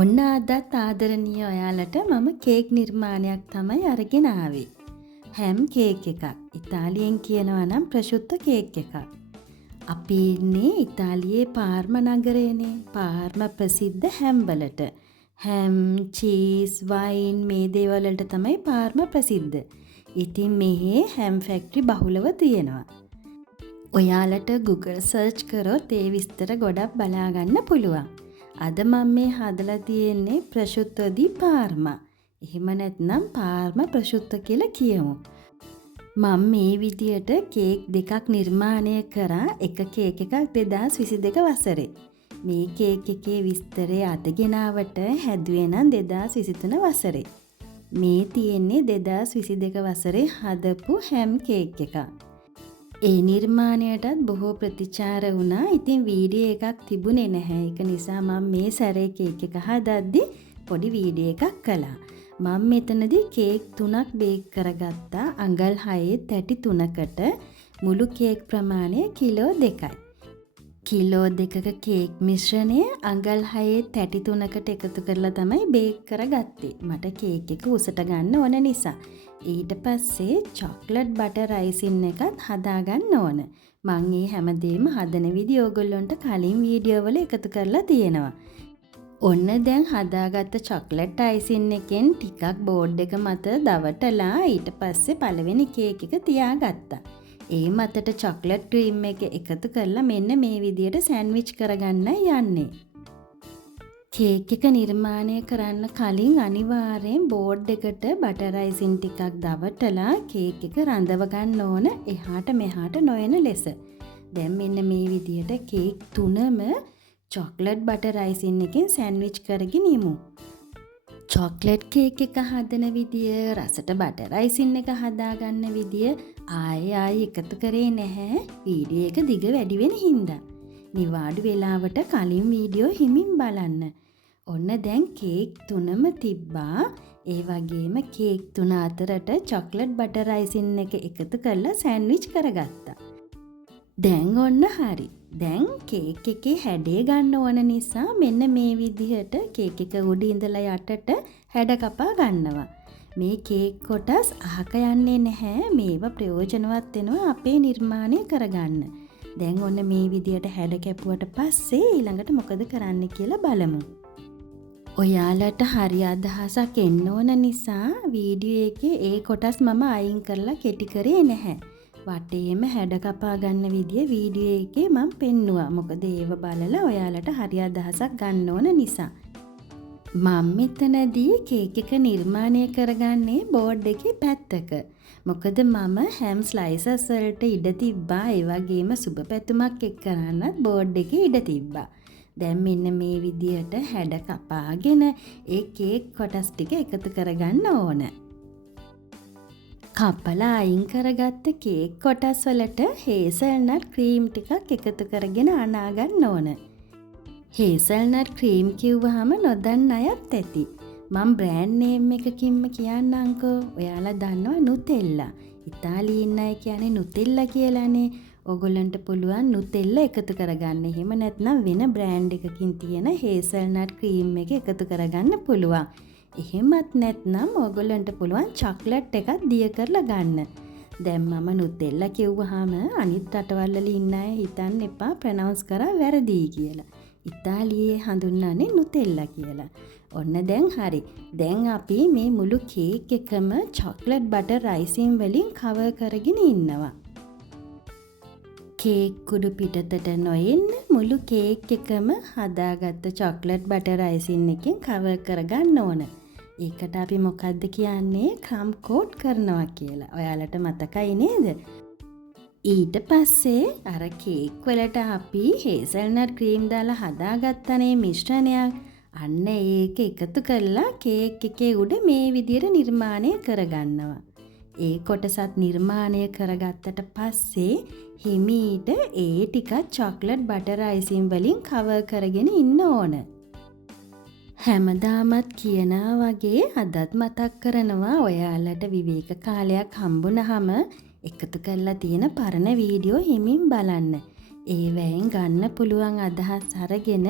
ඔන්න අදත් ආදරණීය ඔයාලට මම කේක් නිර්මාණයක් තමයි අරගෙන ආවේ. හැම් කේක් එකක්. ඉතාලියෙන් කියනවා නම් ප්‍රශුද්ධ කේක් එකක්. අපි ඉන්නේ ඉතාලියේ පාර්ම නගරයේනේ. පාර්ම ප්‍රසිද්ධ හැම් වලට. හැම්, චීස්, වයින් මේ දේවල් වලට තමයි පාර්ම ප්‍රසිද්ධ. ඉතින් මෙහි හැම් ෆැක්ටරි බහුලව තියෙනවා. ඔයාලට Google search කරොත් ඒ විස්තර ගොඩක් බලා ගන්න පුළුවන්. අද මම මේ හදලා තියෙන්නේ ප්‍රශුද්ධ දී පාර්ම. එහෙම නැත්නම් පාර්ම ප්‍රශුද්ධ කියලා කියමු. මම මේ විදියට කේක් දෙකක් නිර්මාණය කරා. එක කේක් එකක් 2022 වසරේ. මේ කේක් එකේ විස්තරය අද ගෙනාවට හැදුවේ නම් 2023 වසරේ. මේ තියෙන්නේ 2022 වසරේ හදපු හැම් කේක් එකක්. ඒ නිර්මාණයටත් බොහෝ ප්‍රතිචාර වුණා. ඉතින් වීඩියෝ එකක් තිබුණේ නැහැ. ඒක නිසා මම මේ සැරේ කේක් එක හදද්දි පොඩි වීඩියෝ එකක් කළා. මම මෙතනදී කේක් 3ක් බේක් කරගත්තා. අඟල් 6 තැටි 3කට මුළු කේක් ප්‍රමාණය කිලෝ 2යි. කිලෝ 2ක කේක් මිශ්‍රණය අඟල් 6 තැටි 3කට එකතු කරලා තමයි බේක් කරගත්තේ. මට කේක් එක උසට ගන්න ඕන නිසා. ඊට පස්සේ චොක්ලට් බටර් අයිසින් එකත් හදාගන්න ඕන. මම මේ හැමදේම හදන විදිය ඔයගොල්ලන්ට කලින් වීඩියෝ වල එකතු කරලා තියෙනවා. ඔන්න දැන් හදාගත්ත චොක්ලට් අයිසින් එකෙන් ටිකක් බෝඩ් එක මත දවටලා ඊට පස්සේ පළවෙනි කේක් එක තියාගත්තා. ඒ මතට චොක්ලට් ක්‍රීම් එක එකතු කරලා මෙන්න මේ විදියට සෑන්ඩ්විච් කරගන්න යන්නේ. කේක් එක නිර්මාණය කරන්න කලින් අනිවාර්යෙන් බෝඩ් එකට බටර් අයිසින් ටිකක් දවටලා කේක් එක රඳව ගන්න ඕන එහාට මෙහාට නොයන ලෙස. දැන් මෙන්න මේ විදියට කේක් තුනම චොක්ලට් බටර් අයිසින් එකෙන් සෑන්ඩ්විච් කරගෙන ඉමු. චොක්ලට් කේක් එක හදන විදිය, රසට බටර් අයිසින් එක හදාගන්න විදිය ආයෙ එකතු කරේ නැහැ. වීඩියෝ එක දිග වැඩි වෙන හින්දා. නිවාඩු වෙලාවට කලින් වීඩියෝ හිමින් බලන්න. ඔන්න දැන් කේක් තුනම තිබ්බා. ඒ වගේම කේක් තුන අතරට චොක්ලට් බටර් අයිසින් එක එකතු කරලා සෑන්ඩ්විච් කරගත්තා. දැන් ඔන්න හරි. දැන් කේක් එකේ හැඩය ගන්න ඕන නිසා මෙන්න මේ විදිහට කේක් එක උඩ ඉඳලා යටට හැඩ කපා ගන්නවා. මේ කේක් කොටස් අහක යන්නේ නැහැ. මේවා ප්‍රයෝජනවත් වෙනවා අපේ නිර්මාණය කරගන්න. දැන් ඔන්න මේ විදියට හැඩ කැපුවට පස්සේ ඊළඟට මොකද කරන්න කියලා බලමු. ඔයාලට හරි අදහසක් එන්න ඕන නිසා වීඩියෝ එකේ ඒ කොටස් මම අයින් කරලා කෙටි කරේ නැහැ. වටේම හැඩ කපා ගන්න විදිය වීඩියෝ එකේ මම පෙන්නුවා. මොකද ඒව බලලා ඔයාලට හරි අදහසක් ගන්න ඕන නිසා. මම මෙතනදී කේක් එක නිර්මාණය කරගන්නේ බෝඩ් එකේ පැත්තක. මොකද මම හැම් ස්ලයිසස් වලට ඉඩ තිබ්බා. ඒ වගේම සුබ පැතුමක් එක් කරන්නත් බෝඩ් එකේ ඉඩ තිබ්බා. දැන් මෙන්න මේ විදියට හැඩ කපාගෙන ඒ කේක් කොටස් ටික එකතු කරගන්න ඕන. කපලා අයින් කරගත්ත කේක් කොටස් වලට හේසල්නට් ක්‍රීම් ටිකක් එකතු කරගෙන අනා ගන්න ඕන. හේසල්නට් ක්‍රීම් කිව්වහම නොදන්න අයත් ඇති. මම බ්‍රෑන්ඩ් නේම් එකකින්ම කියන්නම්කෝ. ඔයාලා දන්නවා නුතෙල්ලා. ඉතාලියේ ඉන්න අය කියන්නේ නුතෙල්ලා කියලානේ. ඔයගොල්ලන්ට පුළුවන් නුතෙල්ලා එකතු කරගන්න. එහෙම නැත්නම් වෙන බ්‍රෑන්ඩ් එකකින් තියෙන හේසල්නට් ක්‍රීම් එක එකතු කරගන්න පුළුවන්. එහෙමත් නැත්නම් ඔයගොල්ලන්ට පුළුවන් චොක්ලට් එකක් දිය කරලා ගන්න. දැන් මම නුතෙල්ලා කිව්වහම අනිත් රටවල් වල ඉන්න අය හිතන්න එපා ප්‍රොනවුන්ස් කරා වැරදි කියලා. ඉතාලියේ හඳුන්වන්නේ නුතෙල්ලා කියලා. ඔන්න දැන් හරි. දැන් අපි මේ මුළු කේක් එකම චොක්ලට් බටර් අයිසින් වලින් කවර් කරගෙන ඉන්නවා. කේක් කුඩු පිටතට නොෙන්න මුළු කේක් එකම හදාගත්ත චොක්ලට් බටර් අයිසින් එකෙන් කවර් කරගන්න ඕන. ඒකට අපි මොකද්ද කියන්නේ? ක්‍රම් කෝට් කරනවා කියලා. ඔයාලට මතකයි නේද? ඊට පස්සේ අර කේක් වලට අපි හේසල්නට් ක්‍රීම් දාලා හදාගත්තනේ මිශ්‍රණයක්. අන්න ඒක එකතු කරලා කේක් එකේ උඩ මේ විදියට නිර්මාණය කරගන්නවා. ඒ කොටසත් නිර්මාණය කරගත්තට පස්සේ හිමීට ඒ ටිකක් චොක්ලට් බටර් අයිසින් වලින් කවර් කරගෙන ඉන්න ඕන. හැමදාමත් කියනා වගේ අදත් මතක් කරනවා ඔයාලට විවේක කාලයක් හම්බුනහම එකතු කරලා තියෙන පරණ වීඩියෝ හිමින් බලන්න. ඒවැයෙන් ගන්න පුළුවන් අදහස් අරගෙන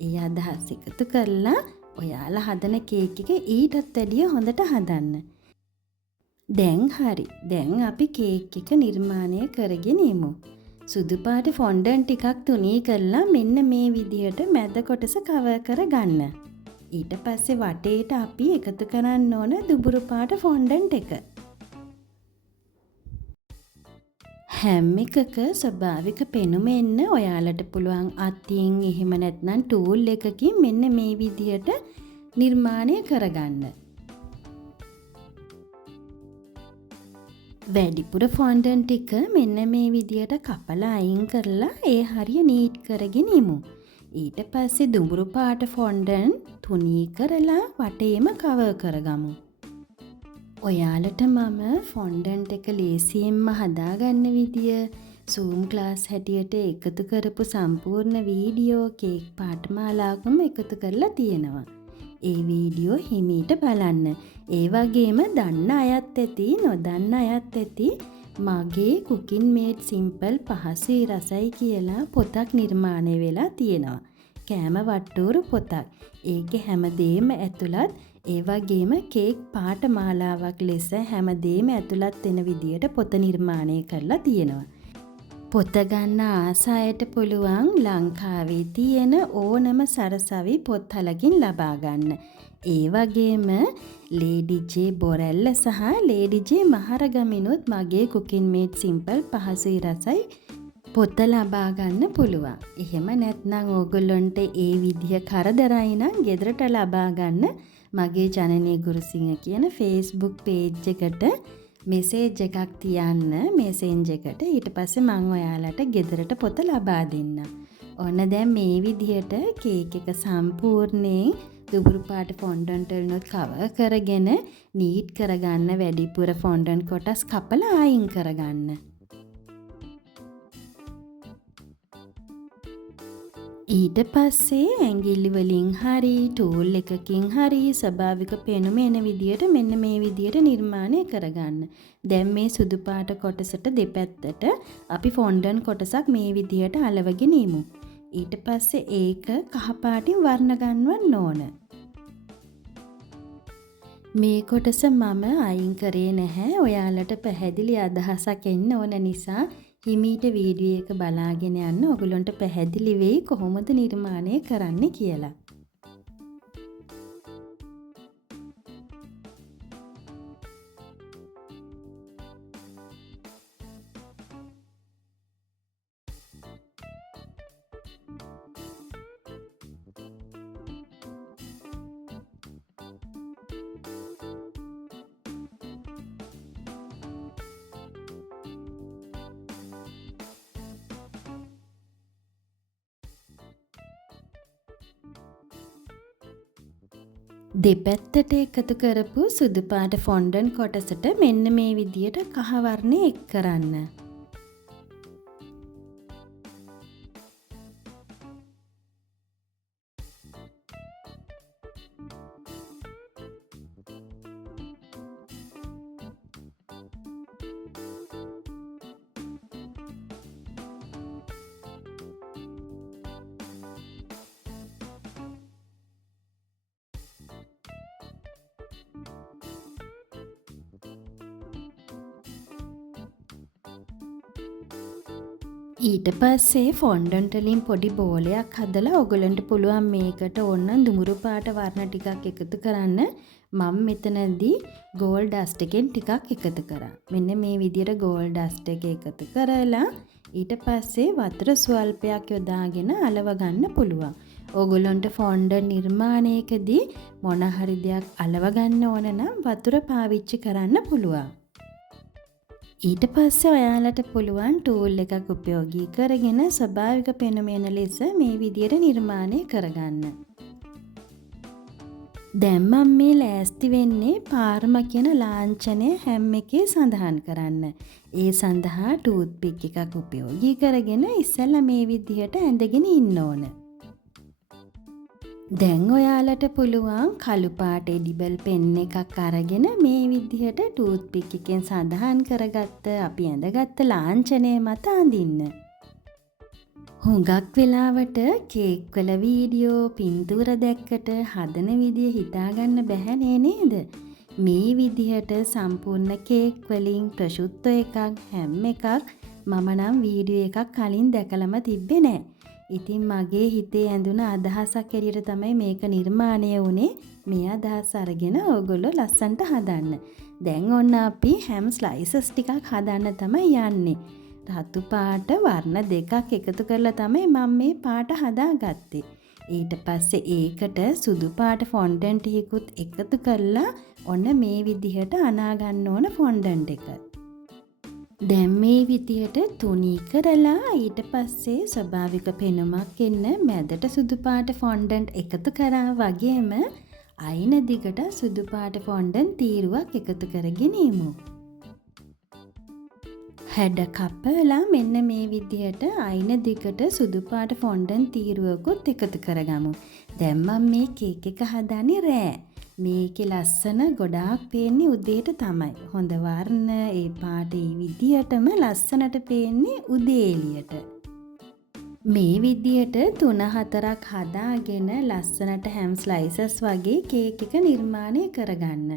ඒ අදහස් එකතු කරලා ඔයාලා හදන කේක් එක ඊටත් වැඩිය හොඳට හදන්න. දැන් හරි. දැන් අපි කේක් එක නිර්මාණය කරගෙන ඉමු. සුදු පාට ෆොන්ඩන්ට් ටිකක් තුනී කරලා මෙන්න මේ විදිහට මැද කොටස කවර් කරගන්න. ඊට පස්සේ වටේට අපි එකතු කරන්න ඕන දුඹුරු පාට ෆොන්ඩන්ට් එක. හැම් එකක ස්වභාවික පෙනුම එන්න ඔයාලට පුළුවන් අතින් එහෙම නැත්නම් ටූල් එකකින් මෙන්න මේ විදිහට නිර්මාණය කරගන්න. වැඩිපුර ෆොන්ඩන්ට් ටික මෙන්න මේ විදිහට කපලා අයින් කරලා ඒ හරිය නීට් කරගෙන ඉමු. ඊට පස්සේ දුඹුරු පාට ෆොන්ඩන්ට් තුනී කරලා වටේම කවර් කරගමු. ඔයාලට මම ෆොන්ඩන්ට් එක ලේසියෙන්ම හදාගන්න විදිය Zoom ක්ලාස් හැටියට එකතු කරපු සම්පූර්ණ වීඩියෝ කේක් පාඨමාලාවකම එකතු කරලා තියෙනවා. ඒ වීඩියෝ හිමීට බලන්න. ඒ වගේම දන්න අයත් ඇති නොදන්න අයත් ඇති මගේ cooking made simple පහසුයි රසයි කියලා පොතක් නිර්මාණය වෙලා තියෙනවා. කෑම වට්ටෝරු පොතක්. ඒකේ හැමදේම ඇතුළත් ඒ වගේම කේක් පාඨමාලාවක් ලෙස හැමදේම ඇතුළත් වෙන විදියට පොත නිර්මාණය කරලා තියෙනවා. පොත ගන්න ආස අයට පුළුවන් ලංකාවේ තියෙන ඕනම සරසවි පොත්හලකින් ලබා ගන්න. ඒ වගේම ලේඩි ජේ බොරැල්ල සහ ලේඩි ජේ මහරගමිනුත් මගේ cooking made simple පහසුයි රසයි පොත ලබා ගන්න පුළුවන්. එහෙම නැත්නම් ඕගොල්ලන්ට ඒ විදිහ කරදරයි නම් ගෙදරට ලබා ගන්න මගේ ජනනී ගුරුසිංහ කියන Facebook page එකට මෙසේජ් එකක් තියන්න මෙසෙන්ජ් එකට. ඊට පස්සේ මම ඔයාලට ගෙදරට පොත ලබා දෙන්නම්. ඔන්න දැන් මේ විදිහට කේක් එක සම්පූර්ණයෙන් දුඹුරු පාට ෆොන්ඩන්ට් වලින් කවර් කරගෙන නීට් කරගන්න වැඩිපුර ෆොන්ඩන්ට් කොටස් කපලා අයින් කරගන්න. ඊට පස්සේ ඇඟිලි වලින් හරි ටූල් එකකින් හරි ස්වභාවික පෙනුම එන විදියට මෙන්න මේ විදියට නිර්මාණය කරගන්න. දැන් මේ සුදු පාට කොටසට දෙපැත්තට අපි ෆොන්ඩන්ට් කොටසක් මේ විදියට අලවගෙන ඉමු. ඊට පස්සේ ඒක කහ පාටින් වර්ණ ගන්නවන්න ඕන. මේ කොටස මම අයින් කරේ නැහැ. ඔයාලට පැහැදිලි අදහසක් එන්න ඕන නිසා හිමීට වීඩියෝ එක බලාගෙන යන්න. ඔයගලන්ට පැහැදිලි වෙයි කොහොමද නිර්මාණය කරන්න කියලා. දෙපැත්තට එකතු කරපු සුදු පාට ෆොන්ඩන්ට් කොටසට මෙන්න මේ විදියට කහ වර්ණය එක් කරන්න. ඊට පස්සේ ෆොන්ඩන්ට් වලින් පොඩි බෝලයක් හදලා ඔයගලන්ට පුළුවන් මේකට ඕනනම් දුඹුරු පාට වර්ණ ටිකක් එකතු කරන්න. මම මෙතනදී ගෝල් ඩස්ට් එකෙන් ටිකක් එකතු කරා. මෙන්න මේ විදියට ගෝල් ඩස්ට් එක එකතු කරලා ඊට පස්සේ වතුර ස්වල්පයක් යොදාගෙන අලව ගන්න පුළුවන්. ඕගොල්ලන්ට ෆොන්ඩන්ට් නිර්මාණයකදී මොන හරි දෙයක් අලව ගන්න ඕන නම් වතුර පාවිච්චි කරන්න පුළුවන්. ඊට පස්සේ ඔයාලට පුළුවන් ටූල් එකක් උපයෝගී කරගෙන ස්වභාවික පෙනුමෙන ලෙස මේ විදියට නිර්මාණය කරගන්න. දැන් මම මේ ලෑස්ති වෙන්නේ පාරම කියන ලාංඡනය හැම් එකේ සඳහන් කරන්න. ඒ සඳහා ටූත් පික් එකක් උපයෝගී කරගෙන ඉස්සෙල්ලා මේ විදියට ඇඳගෙන ඉන්න ඕන. දැන් ඔයාලට පුළුවන් කළු පාට එඩිබල් පෙන් එකක් අරගෙන මේ විදිහට ටූත් පික් එකෙන් සඳහන් කරගත්ත අපි ඇඳගත්ත ලාංඡනය මත අඳින්න. හුඟක් වෙලාවට කේක් වල වීඩියෝ පින්තූර දැක්කට හදන විදිය හිතාගන්න බැහැනේ නේද? මේ විදිහට සම්පූර්ණ කේක් වලින් ප්‍රශුද්ධ එකක් හැම් එකක් මම නම් වීඩියෝ එකක් කලින් දැකලම තිබ්බේ නෑ. ඉතින් මගේ හිතේ ඇඳුන අදහසක් ඇරියට තමයි මේක නිර්මාණය වුණේ. මේ අදහස් අරගෙන ඕගොල්ලෝ ලස්සන්ට හදන්න. දැන් ඔන්න අපි හැම් ස්ලයිසස් ටිකක් හදන්න තමයි යන්නේ. රතු පාට වර්ණ දෙකක් එකතු කරලා තමයි මම මේ පාට හදාගත්තේ. ඊට පස්සේ ඒකට සුදු පාට ෆොන්ඩන්ට් ටිකකුත් එකතු කරලා ඔන්න මේ විදිහට අනා ගන්න ඕන ෆොන්ඩන්ට් එක. දැන් මේ විදිහට තුනී කරලා ඊට පස්සේ ස්වභාවික පෙනුමක් එන්න මැදට සුදු පාට ෆොන්ඩන්ට් එකතු කරා වගේම අයින දිගට සුදු පාට ෆොන්ඩන්ට් තීරුවක් එකතු කරගෙන ඉමු. හැඩ කපලා මෙන්න මේ විදිහට අයින දිගට සුදු පාට ෆොන්ඩන්ට් තීරුවකුත් එකතු කරගමු. දැන් මම මේ කේක් එක හදන්නේ රෑ. මේකේ ලස්සන ගොඩාක් පේන්නේ උදේට තමයි. හොඳ වර්ණ ඒ පාට ඒ විදිහටම ලස්සනට පේන්නේ උදේ එළියට. මේ විදිහට 3-4ක් හදාගෙන ලස්සනට හැම් ස්ලයිසස් වගේ කේක් එක නිර්මාණය කරගන්න.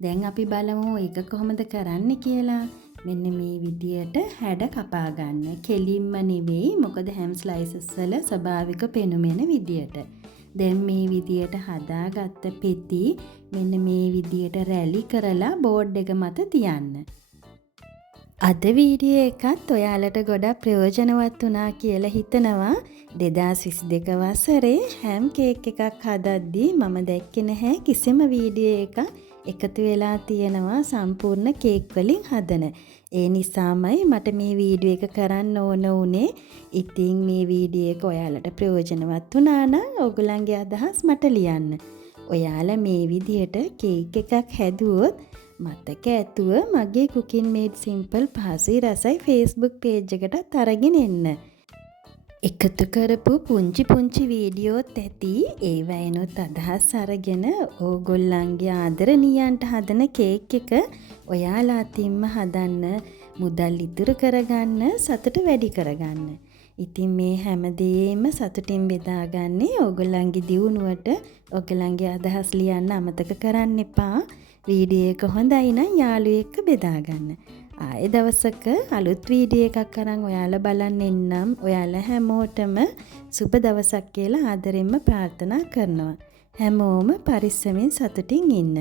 දැන් අපි බලමු ඒක කොහොමද කරන්න කියලා. මෙන්න මේ විදියට හැඩ කපා ගන්න. කෙලින්ම නෙවෙයි මොකද හැම් ස්ලයිසස් වල ස්වභාවික පෙනුමෙන විදියට. දැන් මේ විදියට හදාගත්ත පෙති මෙන්න මේ විදියට රැලි කරලා බෝඩ් එක මත තියන්න. අද වීඩියෝ එකත් ඔයාලට ගොඩක් ප්‍රයෝජනවත් වුණා කියලා හිතනවා. 2022 වසරේ හැම් කේක් එකක් හදද්දී මම දැක්කේ නැහැ කිසිම වීඩියෝ එකක් එකතු වෙලා තියෙනවා සම්පූර්ණ කේක් වලින් හදන. ඒ නිසාමයි මට මේ වීඩියෝ එක කරන්න ඕන උනේ. ඉතින් මේ වීඩියෝ එක ඔයාලට ප්‍රයෝජනවත් වුණා නම් ඔයගලන්ගේ අදහස් මට ලියන්න. ඔයාලා මේ විදිහට කේක් එකක් හැදුවොත් මතක ඇතුව මගේ cooking made simple පහසුයි රසයි Facebook page එකටත් අරගෙන එන්න. එකතු කරපු පුංචි වීඩියෝත් ඇති. ඒවයිනොත් අදහස් අරගෙන ඕගොල්ලන්ගේ ආදරණීයන්ට හදන කේක් එක ඔයාලා අතින්ම හදන්න, මුදල් ඉතුරු කරගන්න, සතුට වැඩි කරගන්න. ඉතින් මේ හැමදේම සතුටින් බෙදාගන්නේ ඕගොල්ලන්ගේ දියුණුවට. ඕගොල්ලන්ගේ අදහස් ලියන්න අමතක කරන්න එපා. වීඩියෝ එක හොඳයි නම් යාළුවෙක් එක්ක බෙදාගන්න. ආයෙ දවසක අලුත් වීඩියෝ එකක් අරන් ඔයාලා බලන්න එන්නම්. ඔයාලා හැමෝටම සුබ දවසක් කියලා ආදරෙන්ම ප්‍රාර්ථනා කරනවා. හැමෝම පරිස්සමෙන් සතුටින් ඉන්න.